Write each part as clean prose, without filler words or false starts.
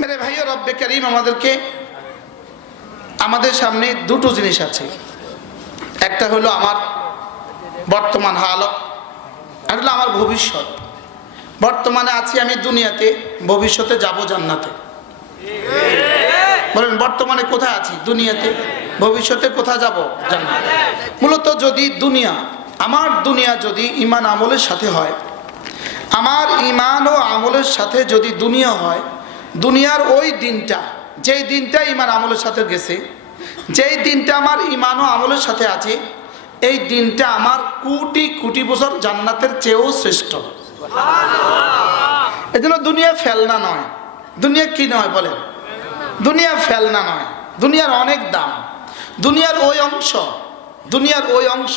মেরে ভাইও রব্বে করিম আমাদের সামনে দুটো জিনিস আছে। একটা হলো আমার বর্তমান হালত, আর হলো আমার ভবিষ্যৎ। বর্তমানে আছি আমি দুনিয়াতে, ভবিষ্যতে যাব জান্নাতে। বলেন বর্তমানে কোথায় আছি? দুনিয়াতে। ভবিষ্যতে কোথায় যাব? জান্নাতে। মূলত যদি আমার দুনিয়া যদি ঈমান আমলের সাথে হয়, আমার ঈমান ও আমলের সাথে যদি দুনিয়া হয়, দুনিয়ার ওই দিনটা, যেই দিনটা ঈমান আমলের সাথে গেছে, যেই দিনটা আমার ঈমান ও আমলের সাথে আছে, এই দিনটা আমার কোটি কোটি বছর জান্নাতের চেয়েও শ্রেষ্ঠ। এই জন্য দুনিয়া ফেলনা নয়। দুনিয়া কি নয় বলেন? দুনিয়া ফেলনা নয়, দুনিয়ার অনেক দাম। দুনিয়ার ওই অংশ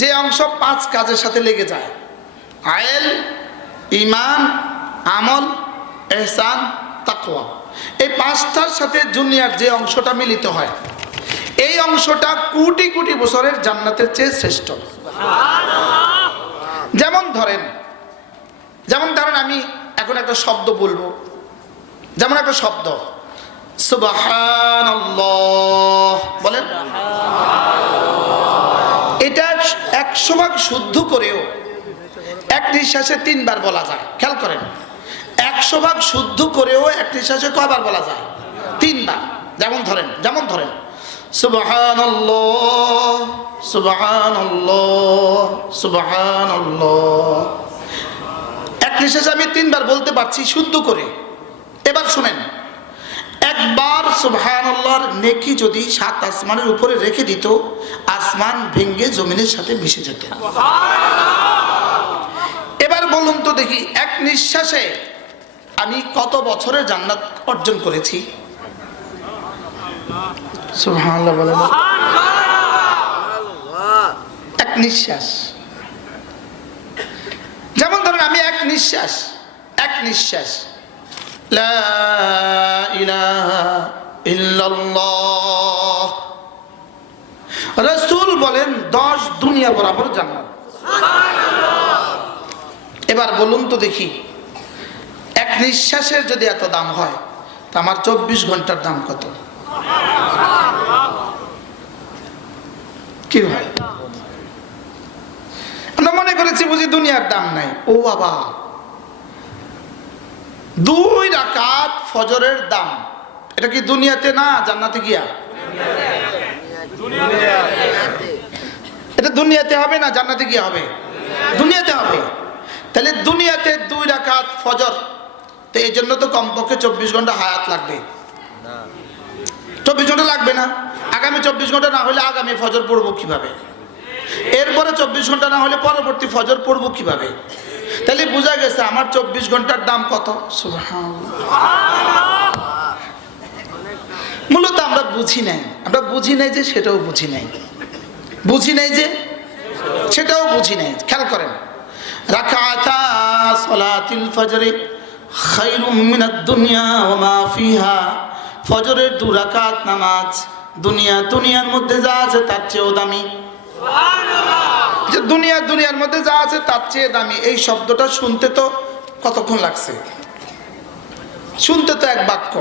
যে অংশ 5 কাজের সাথে লেগে যায়: আয়েল, ঈমান, আমল, ইহসান, তাকওয়া। এই 5টার সাথে দুনিয়ার যে অংশটা মিলিত হয়, এই অংশটা কোটি কোটি বছরের জান্নাতের চেয়ে শ্রেষ্ঠ। যেমন ধরেন আমি এখন একটা শব্দ বলবো, যেমন একটা শব্দ সুবহানাল্লাহ, বলেন। এটা 100 ভাগ শুদ্ধ করেও এক নিঃশ্বাসে 3 বার বলা যায়। খেয়াল করেন, 100 ভাগ শুদ্ধ করেও এক নিঃশ্বাসে কয়বার বলা যায়? 3 বার। যেমন ধরেন সুবহানাল্লাহ, সুবহানাল্লাহ, সুবহানাল্লাহ। এক নিঃশ্বাসে আমি 3 বার বলতে পারছি শুদ্ধ করে। এবার শুনেন, একবার সুবহানাল্লাহর নেকি যদি 7 আসমানের উপরে রেখে দিত, আসমান ভেঙে জমিনের সাথে মিশে যেত। এবার বলুন তো দেখি, এক নিঃশ্বাসে আমি কত বছরের জান্নাত অর্জন করেছি? সুবহানাল্লাহ বলেন। এক নিঃশ্বাস। যেমন ধরেন আমি এক নিঃশ্বাস লা ইলাহা ইল্লাল্লাহ, রাসূল বলেন 10 দুনিয়া বরাবর জান্নাত। এবার বলুন তো দেখি, এক নিঃশ্বাসের যদি এত দাম হয়, তা আমার 24 ঘন্টার দাম কত? কি হয়? আমরা মনে করেছি বুঝি দুনিয়ার দাম নাই। ও বাবা, 2 রাকাত ফজরের দাম, এটা কি দুনিয়াতে না জান্নাতে গিয়া? এটা দুনিয়াতে হবে না জান্নাতে গিয়া হবে? দুনিয়াতে হবে। তাহলে দুনিয়াতে 2 রাকাত ফজর, তো এই জন্য তো কমপক্ষে 24 ঘন্টা হায়াত লাগবে। 24 ঘন্টা লাগবে না? আগামী 24 ঘন্টা না হলে আগামী ফজর পড়বো কিভাবে? এরপরে 24 ঘন্টা না হলে পরবর্তী ফজর পড়বো কিভাবে? তাহলে বোঝা গেছে আমার 24 ঘন্টার দাম কত। মূলত আমরা বুঝি নাই যে সেটাও বুঝি নাই। খেয়াল করেন, রাকাতা সালাতিল ফজরে খায়রুম মিনাদ দুনিয়া ওয়া মা ফিহা। ফজরের 2 রাকাত নামাজ দুনিয়ার মধ্যে যা আছে তার চেয়েও দামি। যে দুনিয়ার মধ্যে যা আছে তার চেয়ে দামি, এই শব্দটা শুনতে তো কতক্ষণ লাগছে? শুনতে তো 1 বাক্য,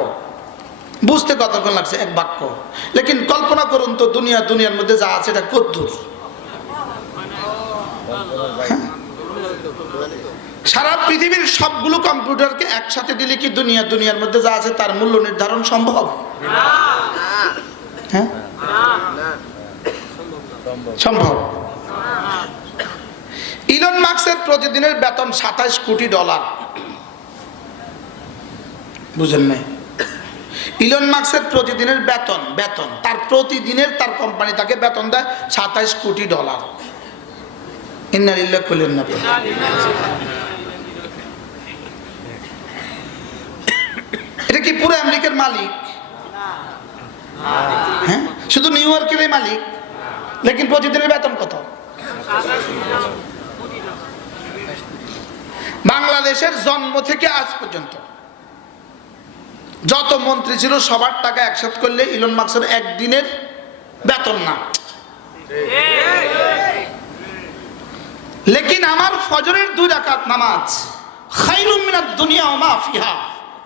বুঝতে কতক্ষণ লাগছে? 1 বাক্য। লেকিন কল্পনা করুন তো দুনিয়ার মধ্যে যা আছে এটা কত দূর। সারা পৃথিবীর সবগুলো কম্পিউটারকে একসাথে দিলে কি দুনিয়ার মধ্যে যা আছে তার মূল্য নির্ধারণ সম্ভব? হ্যাঁ, সম্ভব। ইলন মাস্কের প্রতিদিনের বেতন $27 কোটি। বুঝেন নাই? ইলন মাস্কের প্রতিদিনের বেতন তার প্রতিদিনের তার কোম্পানি তাকে বেতন দেয় $27 কোটি। ইন্না লিল্লাহি ওয়া ইন্না ইলাইহি রাজিউন। এটা কি পুরো আমেরিকার মালিক? হ্যাঁ, শুধু নিউ ইয়র্কের মালিক। লেকিন প্রতিদিনের বেতন কত? বাংলাদেশের জন্ম থেকে আজ পর্যন্ত যত মন্ত্রী ছিল সবার টাকা একসাথে করলে ইলন মাস্কের একদিনের বেতন না। লেকিন আমার ফজরের 2 রাকাত নামাজ খায়রুম মিনাদ দুনিয়া ওয়া মা ফিহা,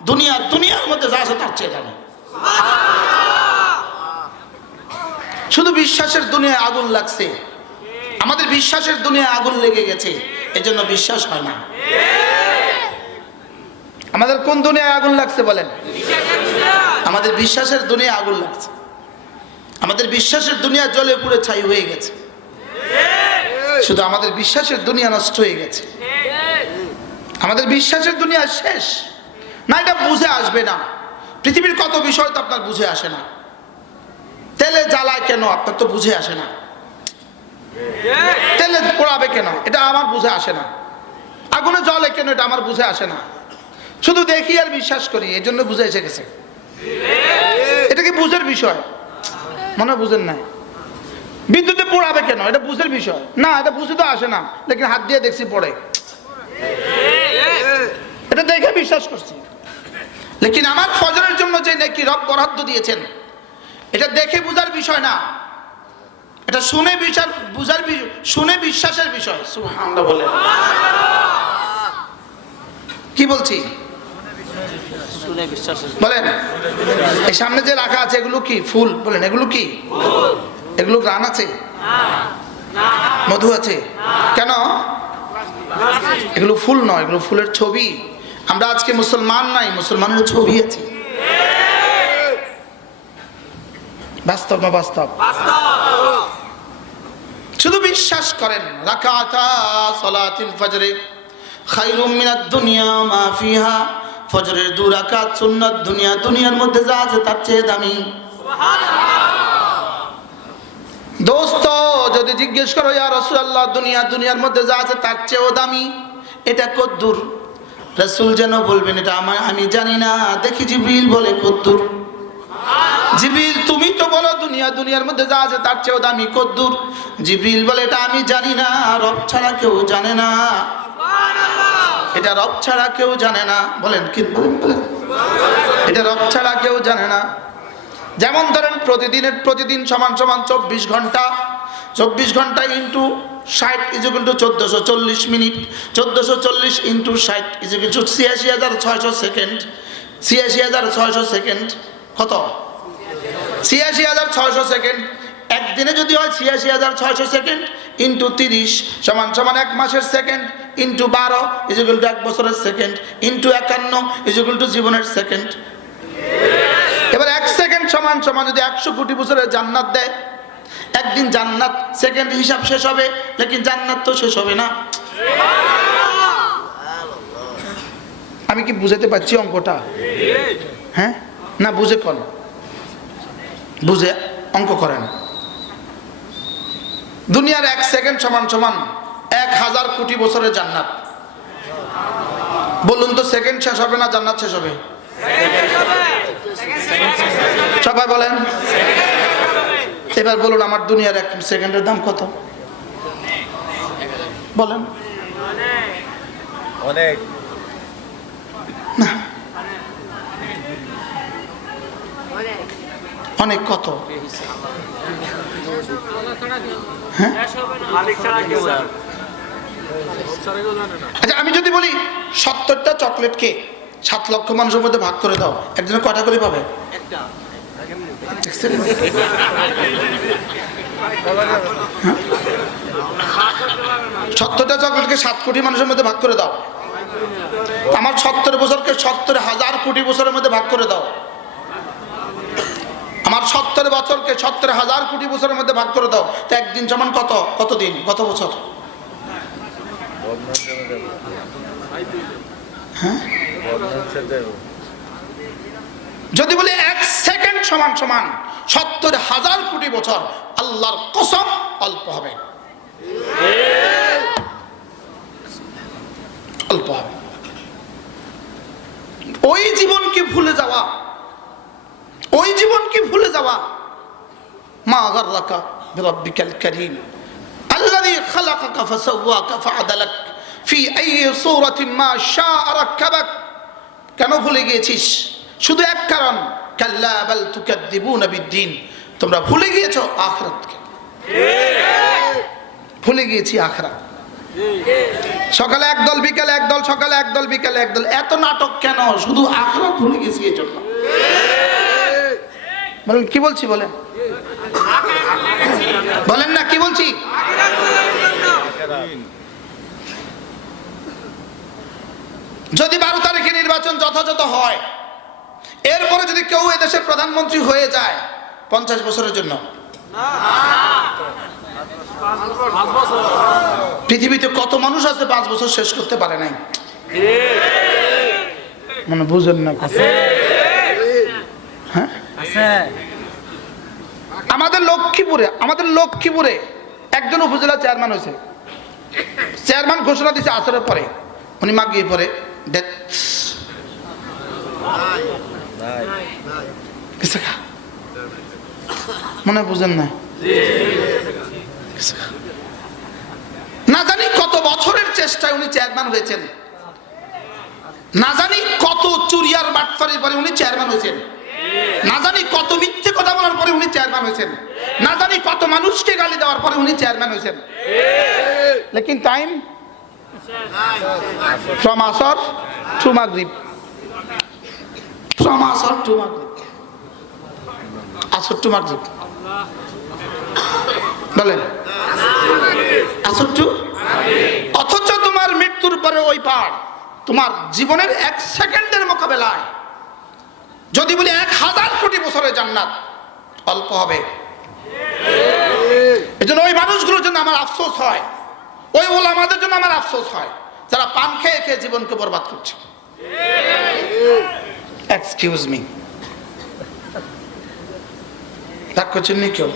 দুনিয়ার মধ্যে যা আছে তার চেয়ে দামি। শুধু বিশ্বাসের দুনিয়ায় আগুন লাগছে, আমাদের বিশ্বাসের দুনিয়ায় আগুন লেগে গেছে, এজন্য বিশ্বাস হয় না। আমাদের কোন দুনিয়ায় আগুন লাগছে বলেন? আমাদের বিশ্বাসের দুনিয়ায় আগুন লাগছে। আমাদের বিশ্বাসের দুনিয়া জ্বলে পুড়ে ছাই হয়ে গেছে, শুধু আমাদের বিশ্বাসের দুনিয়া নষ্ট হয়ে গেছে। আমাদের বিশ্বাসের দুনিয়া শেষ না, এটা বুঝে আসবে না। পৃথিবীর কত বিষয় তো আপনার বুঝে আসে না। তেলে জ্বালায় কেন আপনার তো বুঝে আসে না। তেলে পোড়াবে কেন এটা আমার বুঝে আসে না। আগুনে জ্বলে কেন এটা আমার বুঝে আসে না। শুধু দেখি আর বিশ্বাস করি, এই জন্য বুঝে এসে গেছে। এটা কি বুঝের বিষয়? মনে বুঝেন না। বিদ্যুতে পোড়াবে কেন এটা বুঝের বিষয় না, এটা বুঝে তো আসে না, লেকিন হাত দিয়ে দেখছি পড়ে, এটা দেখে বিশ্বাস করছি। লেকিন আমার ফজরের জন্য যে নাকি রব বরাদ্দ দিয়েছেন, এটা দেখে বুঝার বিষয় না, এটা শুনে বিশ্বাসের বিষয়। সুবহানাল্লাহ বলেন। কি বলছি বলেন? এই সামনে যে রাখা আছে এগুলো কি ফুল? বলেন এগুলো কি? এগুলো গ্রান আছে, মধু আছে? কেন? এগুলো ফুল নয়, এগুলো ফুলের ছবি। আমরা আজকে মুসলমান নাই, মুসলমানের ছবি আছে। বাস্তব না বাস্তব? শুধু বিশ্বাস করেন। রাকাতা সালাতুল ফজরে খায়রুম মিনাদ দুনিয়া মা ফিহা, ফজরের 2 রাকাত সুন্নাত দুনিয়ার মধ্যে যা আছে তার চেয়ে দামি। দোস্ত যদি জিজ্ঞেস করো ইয়া রাসূলুল্লাহ দুনিয়ার মধ্যে যা আছে তার চেয়েও দামি, এটা কদ্দুর? রাসূল যেন বলবেন এটা আমি জানি না, দেখি জিবরিল বলে কদ্দুর। জিবরিল তুমি তো বলো দুনিয়ার মধ্যে যা আছে তার চেয়েও দামি, কদ্দুর? জিবরিল বলে এটা আমি জানি না, রব ছাড়া কেউ জানে না, এটা রব ছাড়া কেউ জানে না। বলেন কি? বলেন এটা রব ছাড়া কেউ জানে না। যেমন ধরেন প্রতিদিন সমান 24 ঘন্টা, 24 ঘন্টা into 60 = 1440 minute, 1440 into 60 = 86,600 second. 86,600 second কত? 86,600 সেকেন্ড। একদিনে যদি হয় 86,600 সেকেন্ড ইন্টু 30 সমান 1 মাসের সেকেন্ড ইন্টু 12 = 1 বছরের সেকেন্ড ইন্টু 51 = জীবনের সেকেন্ড। এবার 1 সেকেন্ড সমান যদি 100 কোটি বছরের জান্নাত দেয়, একদিন জান্নাত সেকেন্ড হিসাব শেষ হবে, লেকিন জান্নাত তো শেষ হবে না। আমি কি বুঝাতে পারছি অঙ্কটা? হ্যাঁ না বুঝে কোন বুঝে অঙ্ক করেন। দুনিয়ার 1 সেকেন্ড সমান 1000 কোটি বছরের জান্নাত। বলুন তো সেকেন্ড শেষ হবে না জান্নাত শেষ হবে? সবাই বলেন। এবার বলুন আমার দুনিয়ার 1 সেকেন্ডের দাম কত? বলেন। অনেক না, অনেক কত? হ্যাঁ আচ্ছা আমি যদি বলি 70টা চকলেটকে 7 লক্ষ মানুষের মধ্যে ভাগ করে দাও, একজনে কয়টা করে পাবে? 70টা চকলেটকে 7 কোটি মানুষের মধ্যে ভাগ করে দাও। আমার 70 বছরকে 70,000 কোটি বছরের মধ্যে ভাগ করে দাও। আমার 70 বছরকে 70,000 কোটি বছরের মধ্যে ভাগ করে দাও, তো একদিন সমান কত দিন, কত বছর? হ্যাঁ যদি বলি 1 সেকেন্ড সমান 70,000 কোটি বছর, আল্লাহর কসম অল্প হবে, অল্প হবে। ওই জীবনকে ভুলে যাওয়া, মা গাররাকা বিরাব্বিকাল কারীম আল্লাযী খালাকাকা ফাসাওয়াকা ফাআদালাক ফি আইয়ি সূরাতিন মা শাআ রাক্কাবাক। কেন ভুলে গিয়েছিস? শুধু এক কারণ, কাল্লা বাল তুকাদ্দিবুনা বিদ্দীন, তোমরা ভুলে গিয়েছো আখিরাতকে। ভুলে গিয়েছি আখিরাত। সকালে একদল, বিকেলে একদল, সকালে একদল, বিকেলে একদল। এত নাটক কেন? শুধু আখিরাত ভুলে গেছি এই জন্য। বলেন কি বলছি? বলেন বলেন না কি বলছি? যদি 12 তারিখে নির্বাচন যথাযথ হয়, এরপরে যদি কেউ এদেশের প্রধানমন্ত্রী হয়ে যায় 50 বছরের জন্য, পৃথিবীতে কত মানুষ আছে 5 বছর শেষ করতে পারে নাই? মানে বুঝেন না? হ্যাঁ, আমাদের লক্ষ্মীপুরে একজন উপজেলা চেয়ারম্যান হয়েছে। চেয়ারম্যান ঘোষণা দিয়েছে আসরের পরে, উনি মাগিয়ে পরে ডেথ। মনে বুঝেন না? না জানি কত বছরের চেষ্টায় উনি চেয়ারম্যান হয়েছেন, না জানি কত চুরিয়ার বাটফারির পরে উনি চেয়ারম্যান হয়েছেন, না জানি কত মিথ্যে কথা বলার পরে উনি চেয়ারম্যান হয়েছেন, না জানি কত মানুষকে গালি দেওয়ার পরে উনি চেয়ারম্যান হয়েছেন। লেকিন time from Asar to Maghrib, from Asar to Maghrib, Asar to Maghrib, বলেন Asar to। অথচ তোমার মৃত্যুর পরে ওই পার তোমার জীবনের 1 সেকেন্ডের মোকাবেলায় যদি বলি 1000 কোটি বছরের জান্নাত, অল্প হবে। এজন্য ওই মানুষগুলোর জন্য আমার আফসোস হয়, ওই ওলামাদের জন্য আমার আফসোস হয়, যারা পান খেয়ে খেয়ে জীবনকে বরবাদ করছে। এক্সকিউজ মি, রাগ করছেন নি কেউ?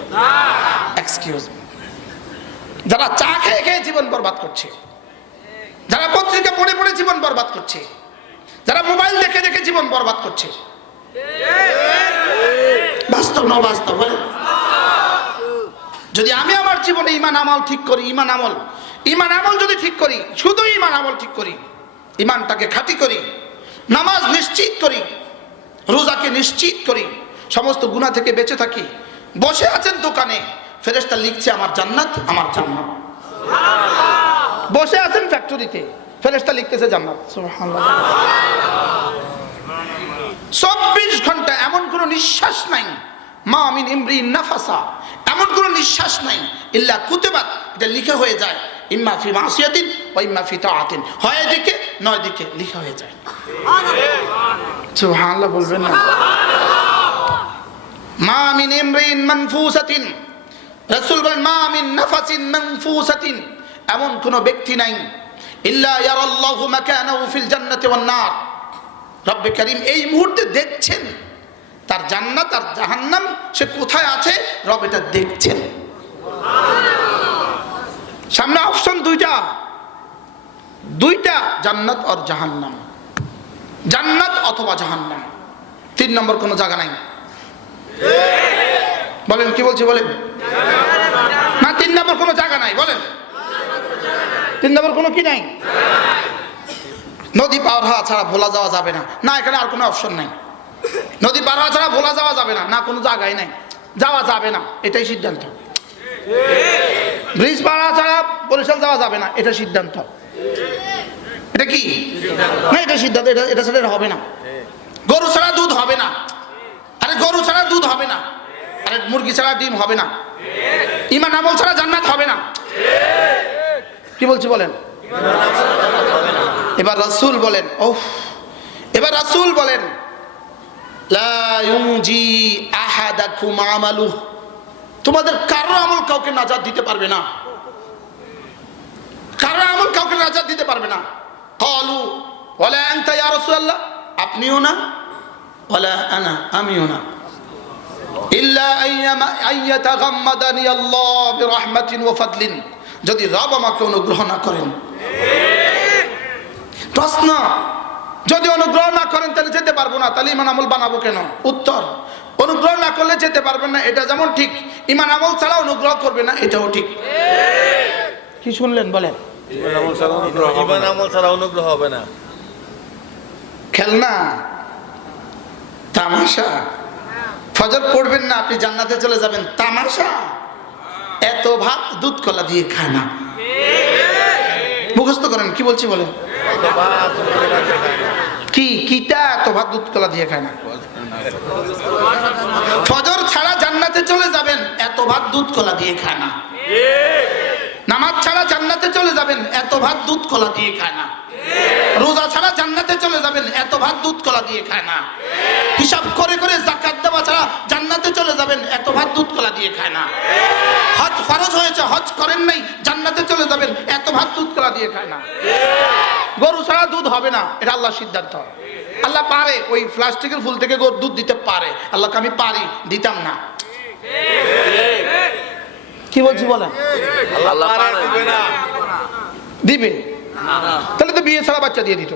Excuse me. যারা চা খেয়ে খেয়ে জীবন বরবাদ করছে, যারা পত্রিকা পড়ে পড়ে জীবন বরবাদ করছে, যারা মোবাইল দেখে দেখে জীবন বরবাদ করছে, বাস্তব না বাস্তব? যদি আমি আমার জীবনে ঈমান আমল ঠিক করি, ঈমান আমল যদি ঠিক করি, শুধু ঈমান আমল ঠিক করি, ঈমানটাকে খাঁটি করি, নামাজ নিশ্চিত করি, রোজাকে নিশ্চিত করি, সমস্ত গুনাহ থেকে বেঁচে থাকি, বসে আছেন দোকানে, ফেরেশতা লিখছে আমার জান্নাত, আমার জান্নাত। বসে আছেন ফ্যাক্টরিতে, ফেরেশতা লিখতেছে জান্নাত। সুবহানাল্লাহ। 24 ঘন্টা এমন কোন নিঃশ্বাস নাই, মা মিন ইমরিন নাফাসা, এমন কোন নিঃশ্বাস নাই ইল্লা কুতিবাত, এটা লিখা হয়ে যায়, ইম্মা ফি মাসিয়াতিন ওয়া ইম্মা ফি তাআতিন, হয় এদিকে নয় দিকে লিখা হয়ে যায়। সুবহানাল্লাহ বলবেন না? মা মিন ইমরিন মানফুসাতিন, রাসূল বলেন মা মিন নাফাসিন মানফুসাতিন, এমন কোন ব্যক্তি নাই ইল্লা ইয়ারাল্লাহু মাকানাহু ফিল জান্নাতি ওয়ান নার, রব্বে কারীম এই মুহূর্তে দেখছেন তার জান্নাত আর জাহান্নাম সে কোথায় আছে, রব এটা দেখছেন। সামনে অপশন দুইটা, জান্নাত আর জাহান্নাম, জান্নাত অথবা জাহান্নাম, 3 নম্বর কোনো জায়গা নাই। বলেন কি বলছি? বলেন না, 3 নম্বর কোনো জায়গা নাই। বলেন 3 নম্বর কোনো কি নাই? নদী পার হওয়া ছাড়া ভোলা যাওয়া যাবে না, না এখানে আর কোনো অপশন নাই। নদী পার হওয়া ছাড়া ভোলা যাওয়া যাবে না, না কোনো জায়গায় নাই, যাওয়া যাবে না, এটাই সিদ্ধান্ত। ব্রিজ পার হওয়া ছাড়া বরিশাল যাওয়া যাবে না, এটা সিদ্ধান্ত। এটা কি না? এটা সিদ্ধান্ত, এটা ছাড়া হবে না। গরু ছাড়া দুধ হবে না, আরে গরু ছাড়া দুধ হবে না, আরে মুরগি ছাড়া ডিম হবে না, ঈমান আমল ছাড়া জান্নাত হবে না। কি বলছি বলেন? এবার রাসূল বলেন, এবার রাসূল বলেন লা ইউজি আহাদাকুম আমালুহু, তোমাদের কারো আমল কাউকে নাজাত দিতে পারবে না, কারো আমল কাউকে নাজাত দিতে পারবে না। ক্বালু ওয়ালা আনতা ইয়া রাসূলুল্লাহ, আপনিও না, ওয়ালা আনা, আমিও না, ইল্লা আইয়াতাগাম্মাদানি আল্লাহ বিরহমাতিন ওয়া ফাদলিন, যদি রব আমাকে অনুগ্রহ না করেন। প্রশ্ন, যদি অনুগ্রহ না করেন তাহলে যেতে পারবো না, তাহলে ঈমান আমল বানাবো কেন? উত্তর, অনুগ্রহ না করলে যেতে পারবেন না, এটা যেমন ঠিক, ঈমান আমল ছাড়া অনুগ্রহ করবে না, এটাও ঠিক। কি শুনলেন? বলেন ঈমান আমল ছাড়া অনুগ্রহ হবে না। খেলনা, তামাশা, ফজর পড়বেন না আপনি জান্নাতে চলে যাবেন, তামাশা। এত ভাত দুধ কলা দিয়ে খায় না, মুখস্থ করেন, কি বলছি বলেন। কি কিটা এত ভাত দুধ কলা দিয়ে খায় না? ফজর ছাড়া জান্নাতে চলে যাবেন, এত ভাত দুধ কলা দিয়ে খায় না। নামাজ ছাড়া জান্নাতে চলে যাবেন, এত ভাত দুধ কলা দিয়ে খায় না। রোজা ছাড়া জান্নাতে চলে যাবেন, এত ভাত দুধ কলা দিয়ে খায় না। হিসাব করে করে যাকাত দেওয়া ছাড়া জান্নাতে চলে যাবেন, এত ভাত দুধ কলা দিয়ে খায় না। হজ ফরজ হয়েছে, হজ করেন নাই, জান্নাতে চলে যাবেন, এত ভাত দুধ কলা দিয়ে খায় না। গরু ছাড়া দুধ হবে না, এটা আল্লাহর সিদ্ধান্ত। আল্লাহ পারে, ওই প্লাস্টিকের ফুল থেকে গরু দুধ দিতে পারে। আল্লাহকে আমি পারি, দিতাম না। কি বলছি বলেন? আল্লাহ দিবে না, দিবে। তাহলে তো বিয়ে ছাড়া বাচ্চা দিয়ে দিত।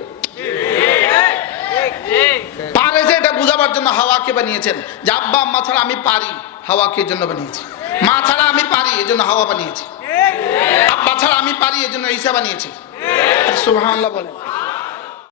পারে যে এটা বুঝাবার জন্য হাওয়াকে বানিয়েছেন, যে আব্বা আম্মা ছাড়া আমি পারি, হাওয়াকে এর জন্য বানিয়েছি। মা ছাড়া আমি পারি, এই জন্য হাওয়া বানিয়েছি। আব্বা ছাড়া আমি পারি, এই জন্য ঈসা বানিয়েছি। সুবহানাল্লাহ বলেন।